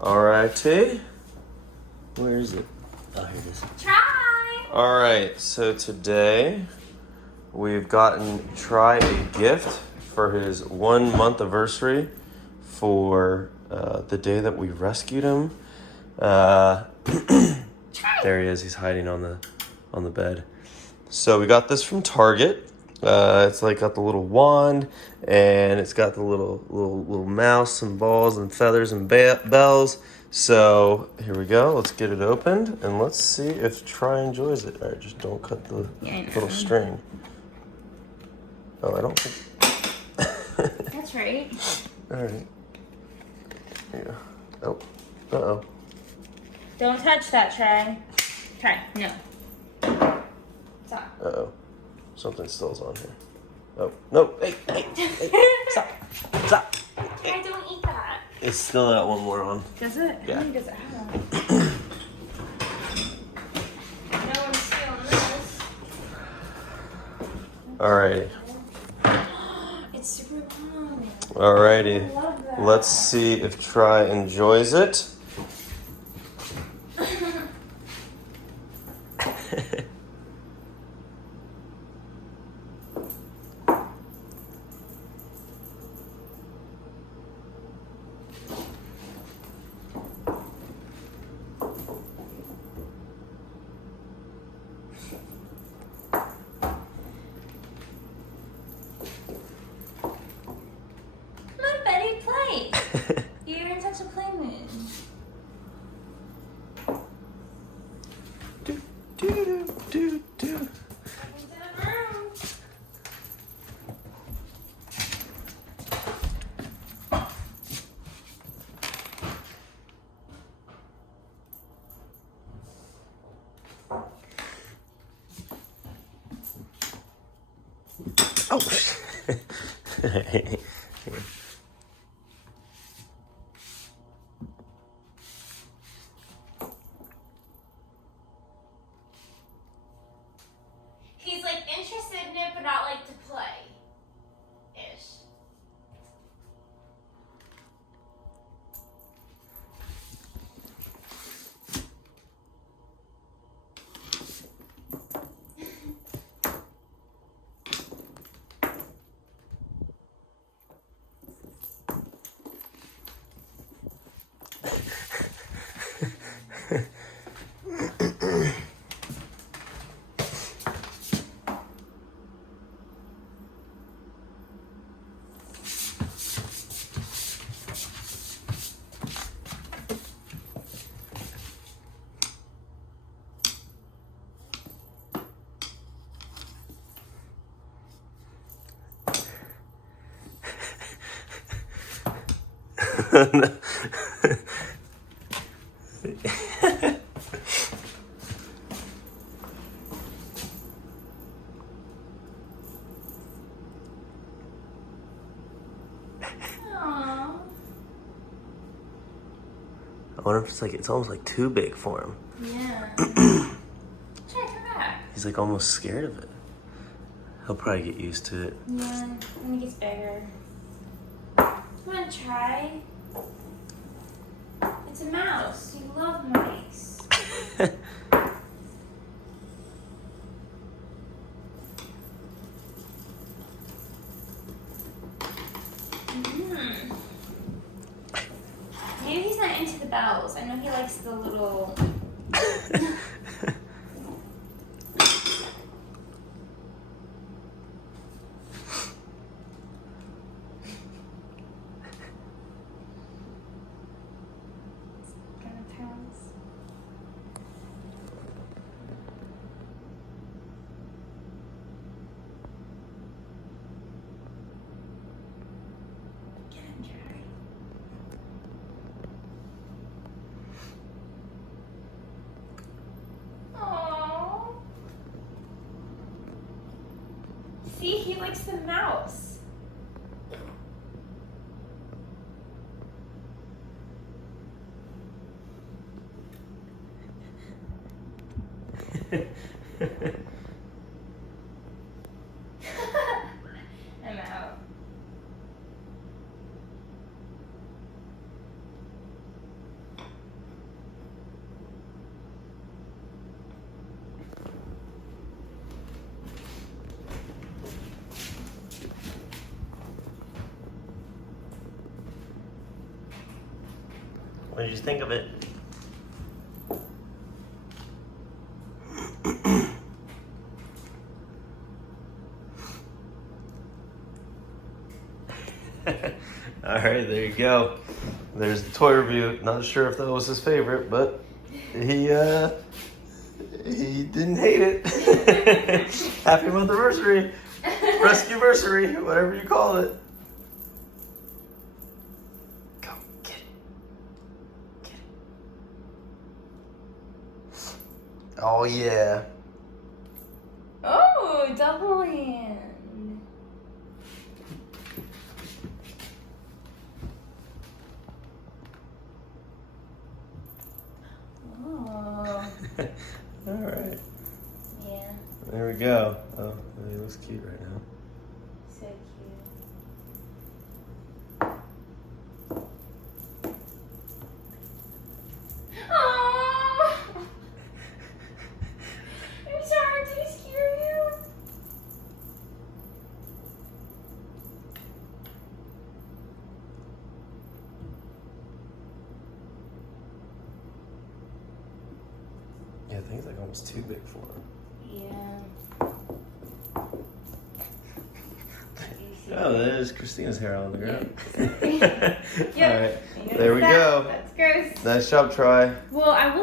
Alrighty. Where is it? Oh, here it is. Try! Alright, so today we've gotten Try a gift for his 1 month anniversary for the day that we rescued him. There he is. He's hiding on the bed. So we got this from Target. It's like got the little wand, and it's got the little mouse and balls and feathers and bells. So here we go. Let's get it opened and let's see if Try enjoys it. All right, just don't cut the little string. Oh, I don't think. That's right. All right. Yeah. Oh. Uh-oh. Don't touch that, Try. Try. No. Stop. Uh-oh. Something still's on here. Oh, no. Hey. Stop. Stop. I don't eat that. It's still got one more on. Does it? Yeah. How many does it have? No one's stealing this. Alrighty. It's super long. Alrighty. I love that. Let's see if Try enjoys it. My Betty plate. You're in such a play mood. Do. Oh. He's like interested in it, but not like to play. Ish. Aww. I wonder if it's almost like too big for him. Yeah. Try, come back. He's like almost scared of it. He'll probably get used to it. Yeah, when he gets bigger. Come on, Try. It's a mouse. You love mice. Mm-hmm. Maybe he's not into the bells. I know he likes the little. See, he likes the mouse. I'm out. What did you think of it? All right, there you go. There's the toy review. Not sure if that was his favorite, but he didn't hate it. Happy monthiversary, rescueversary, whatever you call it. Go get it. Get it. Oh yeah. Oh, double hand. Oh. All right. Yeah. There we go. Oh, he looks cute right now. So cute. Oh! I'm sorry, did he scare you? Yeah, I think it's like almost too big for him. Yeah. Oh, there's Christina's hair on the ground. Yep. All right, there we go. That's gross. Nice job, Troy. Well, I will